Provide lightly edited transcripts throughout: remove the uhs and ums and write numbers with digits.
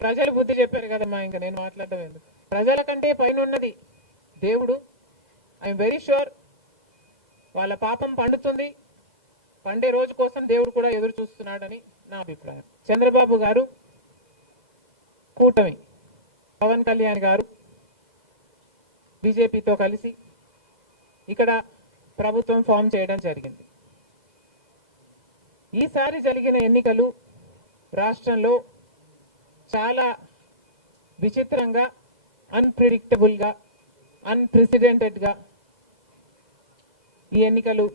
ప్రజలు బుద్ధి చెప్పారు కదమ్మా, ఇంకా నేను మాట్లాడడం ఎందుకు. ప్రజల కంటే పైన ఉన్నది దేవుడు. ఐఎమ్ వెరీ షూర్ వాళ్ళ పాపం పండుతుంది, పండే రోజు కోసం దేవుడు కూడా ఎదురు చూస్తున్నాడని నా అభిప్రాయం. చంద్రబాబు గారు కూటమి, పవన్ కళ్యాణ్ గారు బీజేపీతో కలిసి ఇక్కడ ప్రభుత్వం ఫామ్ చేయడం జరిగింది. ఈసారి జరిగిన ఎన్నికలు రాష్ట్రంలో చాలా విచిత్రంగా, అన్ప్రిడిక్టబుల్గా, అన్ప్రెసిడెంటెడ్గా ఈ ఎన్నికలు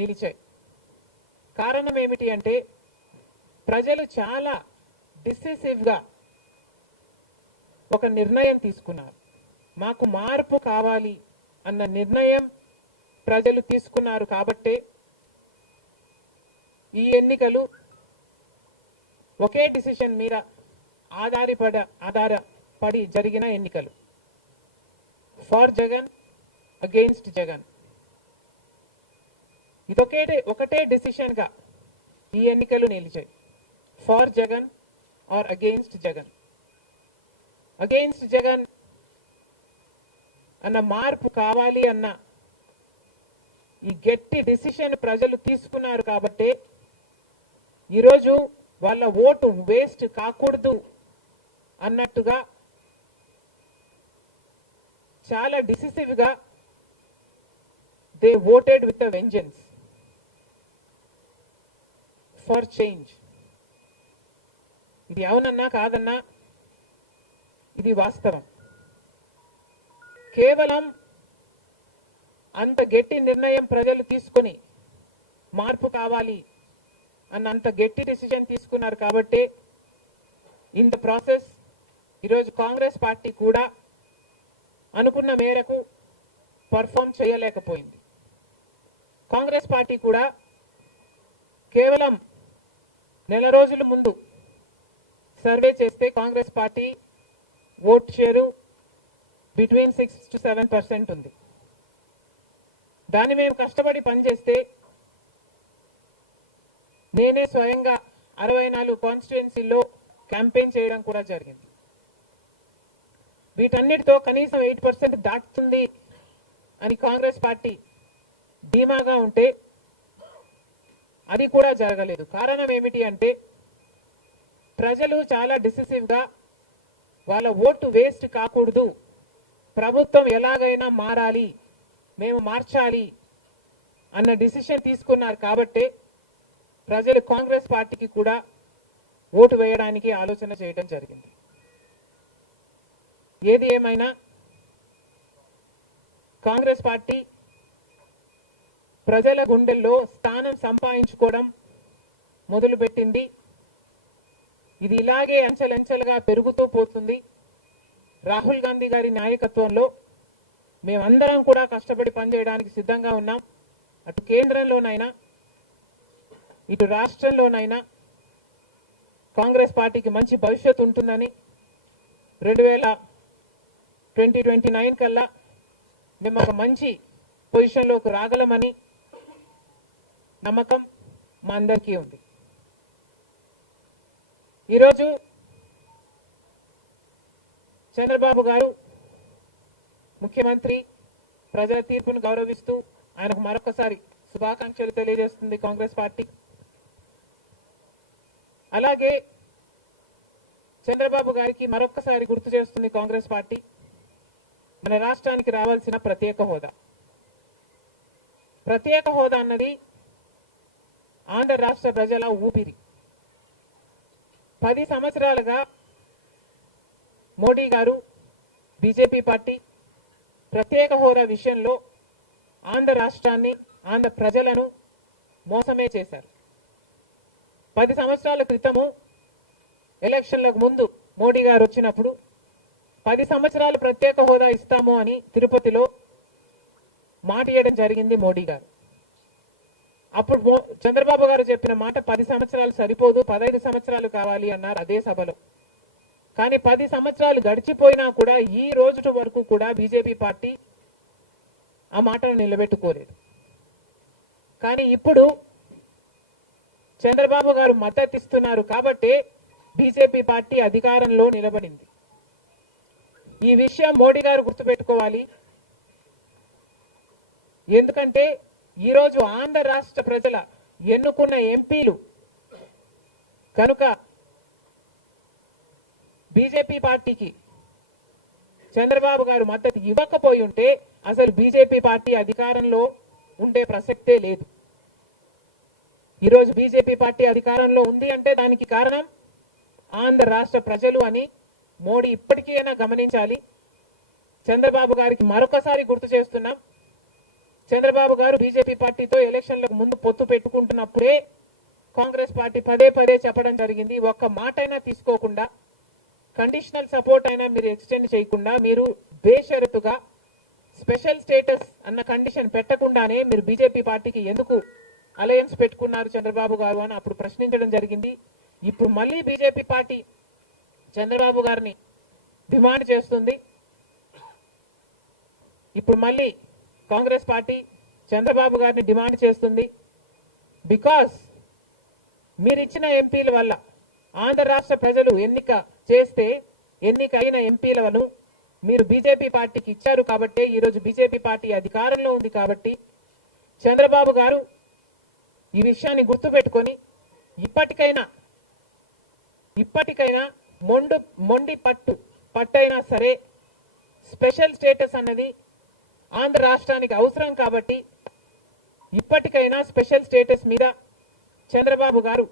నిలిచాయి. కారణం ఏమిటి అంటే ప్రజలు చాలా డిసిసివ్గా ఒక నిర్ణయం తీసుకున్నారు. మాకు మార్పు కావాలి అన్న నిర్ణయం ప్రజలు తీసుకున్నారు కాబట్టే ఈ ఎన్నికలు ఒకే డిసిషన్ మీద ఆధారపడి జరిగిన ఎన్నికలు. For Jagan, against Jagan. ఇది ఒకటే డిసిషన్ గా ఈ ఎన్నికలు నిలిచాయి. For Jagan or against Jagan. Against Jagan అన్న మార్పు కావాలి అన్న ఈ గట్టి డిసిషన్ ప్రజలు తీసుకున్నారు కాబట్టే ఈరోజు వాళ్ళ ఓటు వేస్ట్ కాకూడదు అన్నట్టుగా చాలా డిసిసివ్ గా they voted with a vengeance for change. ఇది అవునన్నా కాదన్నా ఇది వాస్తవం. కేవలం అంత గట్టి నిర్ణయం ప్రజలు తీసుకొని మార్పు కావాలి అన్న అంత గట్టి డిసిషన్ తీసుకున్నారు కాబట్టి ఇన్ ద ప్రాసెస్ ఈరోజు కాంగ్రెస్ పార్టీ కూడా అనుకున్న మేరకు పర్ఫామ్ చేయలేకపోయింది. కాంగ్రెస్ పార్టీ కూడా కేవలం నెల రోజుల ముందు సర్వే చేస్తే Congress party vote share between 6 to 7% ఉంది. దాన్ని మేము కష్టపడి పనిచేస్తే నేనే స్వయంగా 64 కాన్స్టిట్యుయెన్సీల్లో క్యాంపెయిన్ చేయడం కూడా జరిగింది. వీటన్నిటితో కనీసం 8% దాటుతుంది అని కాంగ్రెస్ పార్టీ ధీమాగా ఉంటే అది కూడా జరగలేదు. కారణం ఏమిటి అంటే ప్రజలు చాలా డిసిసివ్గా వాళ్ళ ఓటు వేస్ట్ కాకూడదు, ప్రభుత్వం ఎలాగైనా మారాలి, మేము మార్చాలి అన్న డిసిషన్ తీసుకున్నారు కాబట్టే ప్రజలు కాంగ్రెస్ పార్టీకి కూడా ఓటు వేయడానికి ఆలోచన చేయడం జరిగింది. ఏది ఏమైనా కాంగ్రెస్ పార్టీ ప్రజల గుండెల్లో స్థానం సంపాదించుకోవడం మొదలుపెట్టింది. ఇది ఇలాగే అంచెలంచెలుగా పెరుగుతూ పోతుంది. రాహుల్ గాంధీ గారి నాయకత్వంలో మేమందరం కూడా కష్టపడి పనిచేయడానికి సిద్ధంగా ఉన్నాం. అటు కేంద్రంలోనైనా ఇటు రాష్ట్రంలోనైనా కాంగ్రెస్ పార్టీకి మంచి భవిష్యత్తు ఉంటుందని 2029 కల్లా మేము ఒక మంచి పొజిషన్లోకి రాగలమని నమ్మకం మా అందరికీ ఉంది. ఈరోజు చంద్రబాబు గారు ముఖ్యమంత్రి ప్రజల తీర్పును గౌరవిస్తూ ఆయనకు మరొకసారి శుభాకాంక్షలు తెలియజేస్తుంది కాంగ్రెస్ పార్టీ. అలాగే చంద్రబాబు గారికి మరొకసారి గుర్తు చేస్తుంది కాంగ్రెస్ పార్టీ మన రాష్ట్రానికి రావాల్సిన ప్రత్యేక హోదా. ప్రత్యేక హోదా అన్నది ఆంధ్ర రాష్ట్ర ప్రజల ఊపిరి. 10 సంవత్సరాలుగా మోడీ గారు, బీజేపీ పార్టీ ప్రత్యేక హోదా విషయంలో ఆంధ్ర రాష్ట్రాన్ని, ఆంధ్ర ప్రజలను మోసమే చేశారు. 10 సంవత్సరాల క్రితము ఎలక్షన్లకు ముందు మోడీ గారు వచ్చినప్పుడు 10 సంవత్సరాలు ప్రత్యేక హోదా ఇస్తాము అని తిరుపతిలో మాట ఇవ్వడం జరిగింది మోడీ గారు. అప్పుడు చంద్రబాబు గారు చెప్పిన మాట 10 సంవత్సరాలు సరిపోదు, 15 సంవత్సరాలు కావాలి అన్నారు అదే సభలో. కానీ 10 సంవత్సరాలు గడిచిపోయినా కూడా ఈ రోజు వరకు కూడా బీజేపీ పార్టీ ఆ మాటను నిలబెట్టుకోలేదు. కానీ ఇప్పుడు చంద్రబాబు గారు మద్దతు ఇస్తున్నారు కాబట్టి బీజేపీ పార్టీ అధికారంలో నిలబడింది. ఈ విషయం మోడీ గారు గుర్తుపెట్టుకోవాలి. ఎందుకంటే ఈరోజు ఆంధ్ర రాష్ట్ర ప్రజల ఎన్నుకున్న ఎంపీలు కనుక బీజేపీ పార్టీకి చంద్రబాబు గారు మద్దతు ఇవ్వకపోయి ఉంటే అసలు బీజేపీ పార్టీ అధికారంలో ఉండే ప్రసక్తే లేదు. ఈరోజు బీజేపీ పార్టీ అధికారంలో ఉంది అంటే దానికి కారణం ఆంధ్ర రాష్ట్ర ప్రజలు అని మోడీ ఇప్పటికైనా గమనించాలి. చంద్రబాబు గారికి మరొకసారి గుర్తు చేస్తున్నాం. చంద్రబాబు గారు బీజేపీ పార్టీతో ఎలక్షన్లకు ముందు పొత్తు పెట్టుకుంటున్నప్పుడే కాంగ్రెస్ పార్టీ పదే పదే చెప్పడం జరిగింది. ఒక్క మాట అయినా తీసుకోకుండా, కండిషనల్ సపోర్ట్ అయినా మీరు ఎక్స్టెండ్ చేయకుండా, మీరు బేషరతుగా స్పెషల్ స్టేటస్ అన్న కండిషన్ పెట్టకుండానే మీరు బీజేపీ పార్టీకి ఎందుకు అలయన్స్ పెట్టుకున్నారు చంద్రబాబు గారు అని అప్పుడు ప్రశ్నించడం జరిగింది. ఇప్పుడు మళ్ళీ బీజేపీ పార్టీ చంద్రబాబు గారిని డిమాండ్ చేస్తుంది. ఇప్పుడు మళ్ళీ కాంగ్రెస్ పార్టీ చంద్రబాబు గారిని డిమాండ్ చేస్తుంది. బికాస్ మీరు ఇచ్చిన ఎంపీల వల్ల ఆంధ్ర రాష్ట్ర ప్రజలు ఎన్నికైన ఎంపీలను మీరు బీజేపీ పార్టీకి ఇచ్చారు కాబట్టి ఈరోజు బీజేపీ పార్టీ అధికారంలో ఉంది కాబట్టి చంద్రబాబు గారు ఈ విషయాన్ని గుర్తుపెట్టుకొని ఇప్పటికైనా మొండి పట్టైనా సరే స్పెషల్ స్టేటస్ అన్నది ఆంధ్ర రాష్ట్రానికి అవసరం కాబట్టి ఇప్పటికైనా స్పెషల్ స్టేటస్ మీద చంద్రబాబు గారు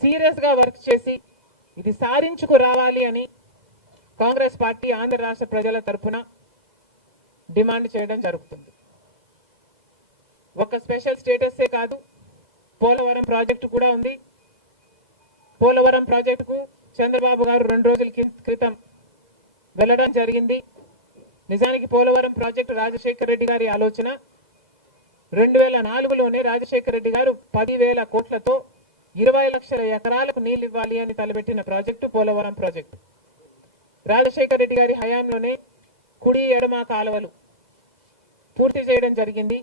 సీరియస్ గా వర్క్ చేసి ఇది సాధించుకు రావాలి అని కాంగ్రెస్ పార్టీ ఆంధ్ర రాష్ట్ర ప్రజల తరఫున డిమాండ్ చేయడం జరుగుతుంది. ఒక స్పెషల్ స్టేటసే కాదు, పోలవరం ప్రాజెక్టు కూడా ఉంది. పోలవరం ప్రాజెక్టుకు చంద్రబాబు గారు 2 రోజుల క్రితం వెళ్ళడం జరిగింది. నిజానికి పోలవరం ప్రాజెక్టు రాజశేఖర రెడ్డి గారి ఆలోచన. 2004లోనే రాజశేఖర రెడ్డి గారు 10,000 కోట్లతో 20 లక్షల ఎకరాలకు నీళ్లు ఇవ్వాలి అని తలపెట్టిన ప్రాజెక్టు పోలవరం ప్రాజెక్టు. రాజశేఖర రెడ్డి గారి హయాంలోనే కుడి ఎడమ కాలువలు పూర్తి చేయడం జరిగింది.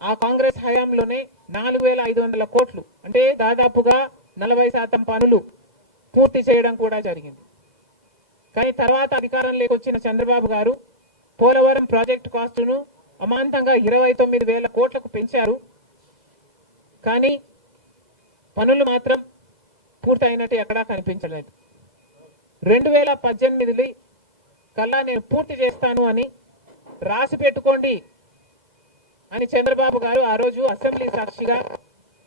ఆ కాంగ్రెస్ హయాంలోనే 4,500 కోట్లు అంటే దాదాపుగా 40% పనులు పూర్తి చేయడం కూడా జరిగింది. కానీ తర్వాత అధికారంలోకి వచ్చిన చంద్రబాబు గారు పోలవరం ప్రాజెక్టు కాస్టును అమాంతంగా 29,000 కోట్లకు పెంచారు. కానీ పనులు మాత్రం పూర్తయినట్టు ఎక్కడా కనిపించలేదు. 2018 కల్లా నేను పూర్తి చేస్తాను అని రాసి పెట్టుకోండి అని చంద్రబాబు గారు ఆ రోజు అసెంబ్లీ సాక్షిగా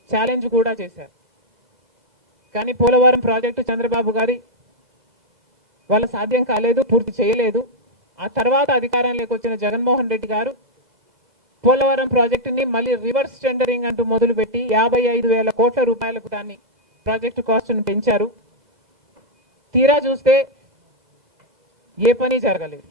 ఛాలెంజ్ కూడా చేశారు. కానీ పోలవరం ప్రాజెక్టు చంద్రబాబు గారి వాళ్ళ సాధ్యం కాలేదు, పూర్తి చేయలేదు. ఆ తర్వాత అధికారంలోకి వచ్చిన జగన్మోహన్ రెడ్డి గారు పోలవరం ప్రాజెక్టుని మళ్ళీ రివర్స్ టెండరింగ్ అంటూ మొదలుపెట్టి 55,000 కోట్ల రూపాయలకు దాన్ని ప్రాజెక్టు కాస్ట్ను పెంచారు. తీరా చూస్తే ఏ పని జరగలేదు.